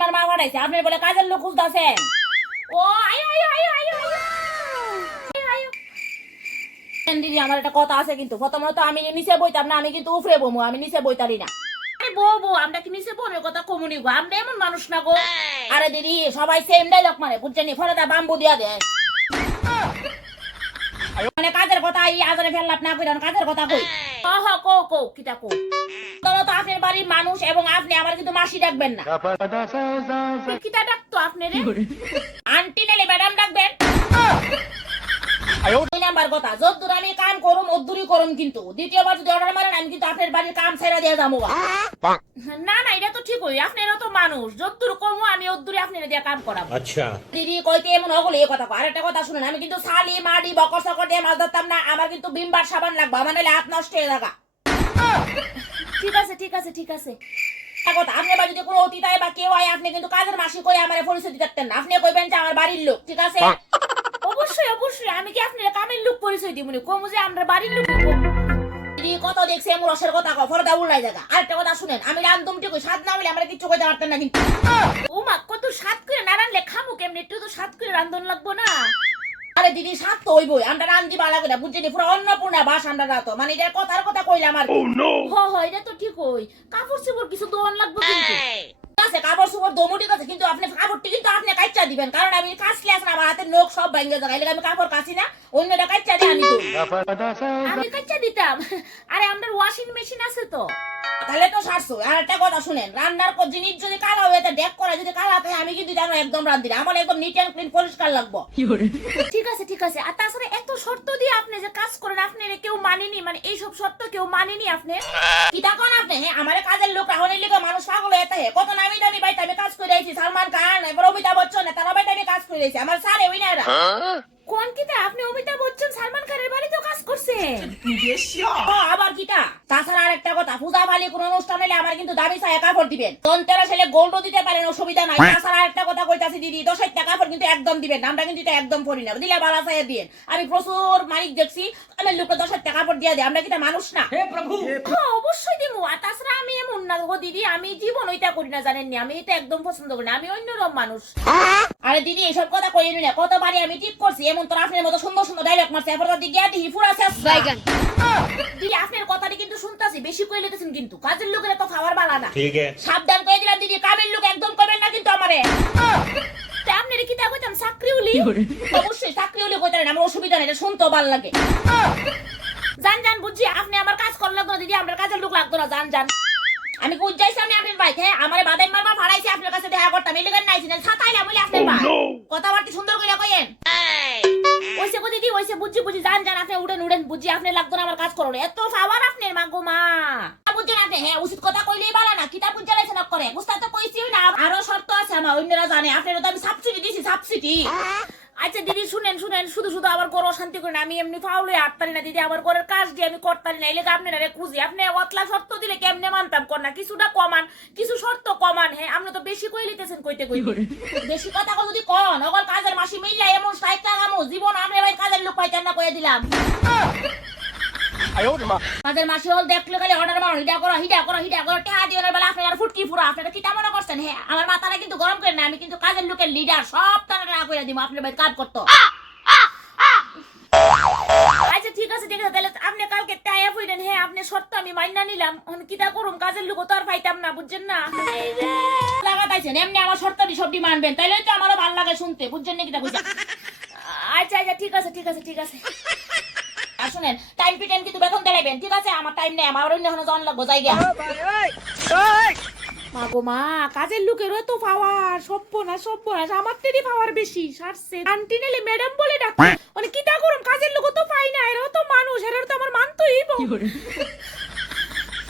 মার মা পাঠাইছে আপনি বলে কাজের লোক খুঁজতেছেন। ও আয়ো আয়ো আয়ো আয়ো দিদি আমার একটা কথা আছে কিন্তু। প্রথমত আমি নিচে বইতাম না আমি কিন্তু উফরে বমু আমি নিচে বইতারি না। আরে বউ বউ আমরা কি নিচে বোনের কথা কমুনি গো আমরা এমন মানুষ না গো। আরে দিদি সবাই সেম ডাইলগ মানে বুঝছেন ফলে বাম্বু দিয়া দেয়। মানে কাজের কথা এই আজরে ফেললাপ না কইরান কাজের কথা কই। হ হ কো কো কিটা কো তো আপনার বাড়ির মানুষ এবং আপনি আমার কিন্তু মাসি ডাকবেন না। কিতা ডাকতো আপনি রে আন্টি নেলে ম্যাডাম ডাকবেন না এটা তো ঠিক হই তো মানুষ আমি অদ্দুরি কাম করাবো দিদি কইতে এমন আর একটা কথা আমি কিন্তু বকর মাছ ধরতাম না আমার কিন্তু বিমবার সাবান লাগবো আমার হাত নষ্ট হয়ে থাকা ঠিক আছে ঠিক আছে ঠিক আছে। কই কত দেখছি এমন রসের কথা শুনেন, আমি রান্ধুম ঠিক স্বাদ না হলে আমরা কিচ্ছু কইতে পারতেন না করে না রানলে খামু কেমনি? একটু তো স্বাদ করে রান্ধন লাগবো না। আরে দিদি স্বাদ তো হইবই আমরা রান্ধি বালা করে বুঝছি পুরো অন্নপূর্ণা বাস আমরা রাতো মানে এটা কথার কথা কইলাম আর হ হ এটা তো ঠিক হই কাপড় চোপড় কিছু দোয়ান লাগবে কিন্তু। আছে কাপড় চোপড় দমু আছে কিন্তু আপনি কাপড়টি কিন্তু আপনি কাচ্চা দিবেন কারণ আমি কাচলে আসেন আমার হাতের নখ সব ভেঙে যায় এলাকা আমি কাপড় কাচি না অন্যটা কাচ্চা আমি দই আমি কাচ্চা দিতাম। আরে আমাদের ওয়াশিং মেশিন আছে তো। তাহলে তো সারছো। আর একটা কথা শুনেন রান্নার কো- জিনিস যদি কালো হয়ে ডেক করা যদি কালো থাকে আমি কিন্তু জানো একদম রান্ধি না আমার একদম নিট অ্যান্ড ক্লিন পরিষ্কার লাগবো। ঠিক আছে ঠিক আছে। আর তাছাড়া এত শর্ত দিয়ে আপনি যে কাজ করেন আপনি কেউ মানেনি? মানে এইসব শর্ত কেউ মানেনি আপনি? কি কোন আপনি? হ্যাঁ আমার কাজের লোক রাহনের লিগে মানুষ পাগল হয়ে থাকে। কত নামি দামি বাইতে আমি কাজ করে আইছি সালমান খান এবার অমিতাভ বচ্চন তারা বাইতে আমি কাজ করে আইছি। আমার স্যার উইনারা কোন কিতা আপনি অমিতাভ বচ্চন সালমান খানের বাড়িতেও কাজ করছেন ও, আবার কিটা তাছাড়া পূজা বালি কোন অনুষ্ঠান হলে আমার কিন্তু দাবি চায় কাপড় দিবেন। তন্তেরা ছেলে গোল্ড দিতে পারেন অসুবিধা নাই। তাছাড়া আরেকটা কথা কইতাছি দিদি দশ হাজার টাকা কাপড় কিন্তু একদম দিবেন আমরা কিন্তু এটা একদম পরি না। দিলে বালা চাইয়া দিয়ে। আমি প্রচুর মালিক দেখছি আমি লোকটা দশ হাজার টাকা কাপড় দিয়ে দিই আমরা কিটা মানুষ না? হ্যাঁ, অবশ্যই দিমু। আর তাছাড়া আমি এমন না গো দিদি আমি জীবন ওইটা করি না জানেননি আমি এটা একদম পছন্দ করি না আমি অন্যরকম মানুষ। আরে দিদি এসব কথা কই না কতবারই আমি ঠিক করছি এমন তোর আপনার মতো সুন্দর সুন্দর ডায়লগ মারছে এরপর দিকে দিহি পুরা শেষ দিদি আপনার কথাটি কিন্তু বেশি কইলে গেছেন কিন্তু? কাজের লোকের এত খাওয়ার বালা না। ঠিক আছে। সাবধান কই দিলাম দিদি। কামের লোক একদম করবেন না কিন্তু আমারে। আপনি রে কি তা কইতাম? চাকরি হলি? অবশ্যই চাকরি হলে না আমার অসুবিধা নাই এটা শুনতেও ভালো লাগে। জান জান বুঝছি আপনি আমার কাজ করলে লাগতো না দিদি আমার কাজের লোক লাগতো না জান জান আমি কই যাইছি আমি আপনার বাইক হ্যাঁ আমার বাদাই মারবা ভাড়াইছি আপনার কাছে দেখা করতাম এলে কেন নাইছি না বলি বলে আপনার বাইক oh, কথাবার্তা সুন্দর করে কইেন ওইসে কো দিদি ওইসে বুঝি বুঝি জান জান আপনি উড়েন উড়েন বুঝি আপনি লাগতো না আমার কাজ করলে এত পাওয়ার আপনার মাগো মা। আপনি হ্যাঁ উচিত কথা কইলেই বালা না কিতা বুঝতে লাইছেন করে। বুঝতে তো কইছি না আরও শর্ত আছে আমার অন্যরা জানে আপনার তো আমি সাবসিডি দিছি সাবসিডি আচ্ছা দিদি শুনেন শুনেন শুধু শুধু আবার করো শান্তি করেন আমি এমনি ফাউলে আটতারি না দিদি আবার করে কাজ দিয়ে আমি করতারি না এলাকা আপনি রে খুঁজি। আপনি অতলা শর্ত দিলে কেমনে মানতাম? কর না কিছুটা কমান কিছু শর্ত কমান হ্যাঁ আপনি তো বেশি কই লিতেছেন কইতে কই বেশি কথা যদি কন অগল কাজের মাসি মিললে এমন সাইড লাগামু জীবন আমি ভাই কাজের লোক পাইতেন না কইয়া দিলাম। কাজের মাসি হল দেখলে খালি অর্ডার হিডা করো হিডা করো হিডা করো, টেহা ফুটকি ফুরা, আপনারা কি মনে করছেন? হ্যাঁ আমার মাথাটা কিন্তু গরম করে না আমি কিন্তু কাজের লোকের লিডার সব তারা আচ্ছা ঠিক আছে ঠিক আছে, তাহলে আপনি কালকে হ্যাঁ আপনি শর্ত আমি মাইনা নিলাম। এখন কিটা কাজের লোক তো পাইতাম না, বুঝছেন না? এমনি আমার শর্ত সবটি মানবেন তাইলে তো আমারও ভালো লাগে শুনতে, বুঝছেন না কিটা বুঝছেন আচ্ছা আচ্ছা ঠিক আছে ঠিক আছে ঠিক আছে। আর শুনেন টাইম টু টাইম কিন্তু বেতন দেখাইবেন ঠিক আছে? আমার টাইম নেই আমার অন্য জন লাগবো যাই গিয়া মা গো মা কাজের লোকেরও তো পাওয়ার সব্যনাশ সব্যনাশ আমার তেরি পাওয়ার বেশি সারছে। আন্টি নেলে ম্যাডাম বলে ডাক মানে কিটা করুম কাজের লোক তো পাই না এরাও তো মানুষ এরাও তো আমার মানতই